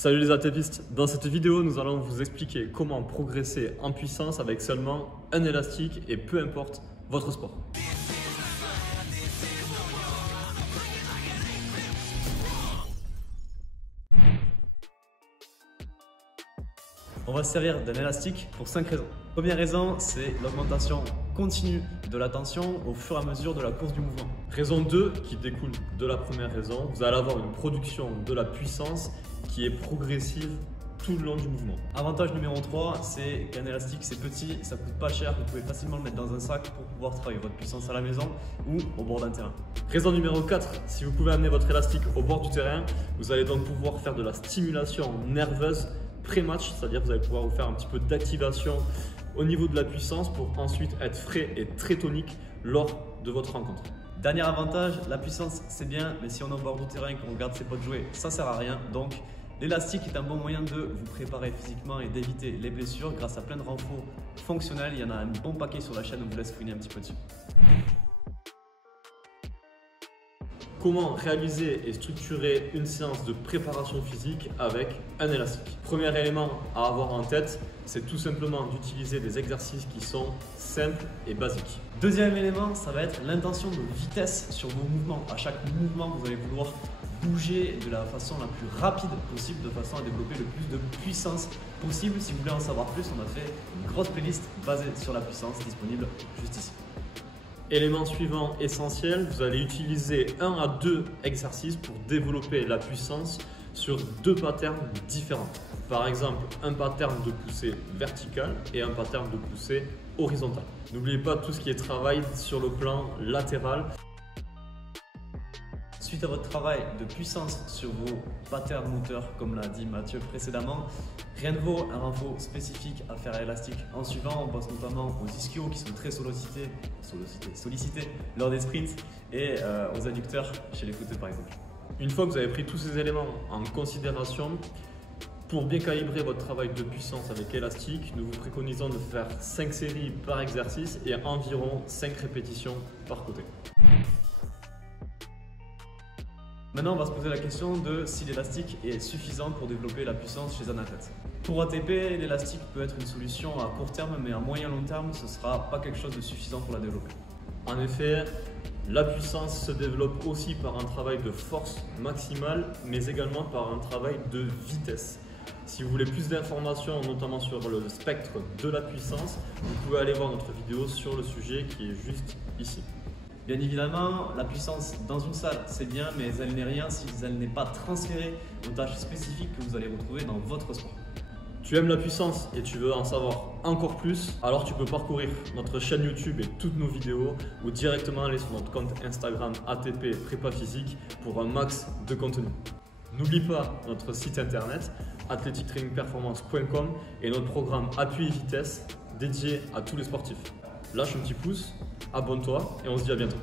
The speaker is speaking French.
Salut les ATPistes, dans cette vidéo nous allons vous expliquer comment progresser en puissance avec seulement un élastique et peu importe votre sport. On va se servir d'un élastique pour 5 raisons. Première raison, c'est l'augmentation continue de la tension au fur et à mesure de la course du mouvement. Raison 2, qui découle de la première raison, vous allez avoir une production de la puissance qui est progressive tout le long du mouvement. Avantage numéro 3, c'est qu'un élastique c'est petit, ça coûte pas cher, vous pouvez facilement le mettre dans un sac pour pouvoir travailler votre puissance à la maison ou au bord d'un terrain. Raison numéro 4, si vous pouvez amener votre élastique au bord du terrain, vous allez donc pouvoir faire de la stimulation nerveuse pré-match, c'est-à-dire que vous allez pouvoir vous faire un petit peu d'activation au niveau de la puissance pour ensuite être frais et très tonique lors de votre rencontre. Dernier avantage, la puissance c'est bien, mais si on est au bord du terrain et qu'on regarde ses potes jouer, ça sert à rien. Donc l'élastique est un bon moyen de vous préparer physiquement et d'éviter les blessures grâce à plein de renforts fonctionnels. Il y en a un bon paquet sur la chaîne, on vous laisse fouiner un petit peu dessus. Comment réaliser et structurer une séance de préparation physique avec un élastique? Premier élément à avoir en tête, c'est tout simplement d'utiliser des exercices qui sont simples et basiques. Deuxième élément, ça va être l'intention de vitesse sur vos mouvements. À chaque mouvement, vous allez vouloir bouger de la façon la plus rapide possible, de façon à développer le plus de puissance possible. Si vous voulez en savoir plus, on a fait une grosse playlist basée sur la puissance disponible juste ici. Élément suivant essentiel, vous allez utiliser 1 à 2 exercices pour développer la puissance sur 2 patterns différents. Par exemple, un pattern de poussée verticale et un pattern de poussée horizontale. N'oubliez pas tout ce qui est travail sur le plan latéral. Suite à votre travail de puissance sur vos patterns moteurs, comme l'a dit Mathieu précédemment, rien ne vaut un renfort spécifique à faire à élastique. En suivant, on pense notamment aux ischios qui sont très sollicités lors des sprints et aux adducteurs chez les footeux par exemple. Une fois que vous avez pris tous ces éléments en considération, pour bien calibrer votre travail de puissance avec élastique, nous vous préconisons de faire 5 séries par exercice et environ 5 répétitions par côté. Maintenant, on va se poser la question de si l'élastique est suffisant pour développer la puissance chez un athlète. Pour ATP, l'élastique peut être une solution à court terme, mais à moyen long terme, ce ne sera pas quelque chose de suffisant pour la développer. En effet, la puissance se développe aussi par un travail de force maximale, mais également par un travail de vitesse. Si vous voulez plus d'informations, notamment sur le spectre de la puissance, vous pouvez aller voir notre vidéo sur le sujet qui est juste ici. Bien évidemment, la puissance dans une salle, c'est bien, mais elle n'est rien si elle n'est pas transférée aux tâches spécifiques que vous allez retrouver dans votre sport. Tu aimes la puissance et tu veux en savoir encore plus, alors tu peux parcourir notre chaîne YouTube et toutes nos vidéos ou directement aller sur notre compte Instagram ATP Prépa Physique pour un max de contenu. N'oublie pas notre site internet athletictrainingperformance.com et notre programme Appui et Vitesse dédié à tous les sportifs. Lâche un petit pouce, abonne-toi et on se dit à bientôt.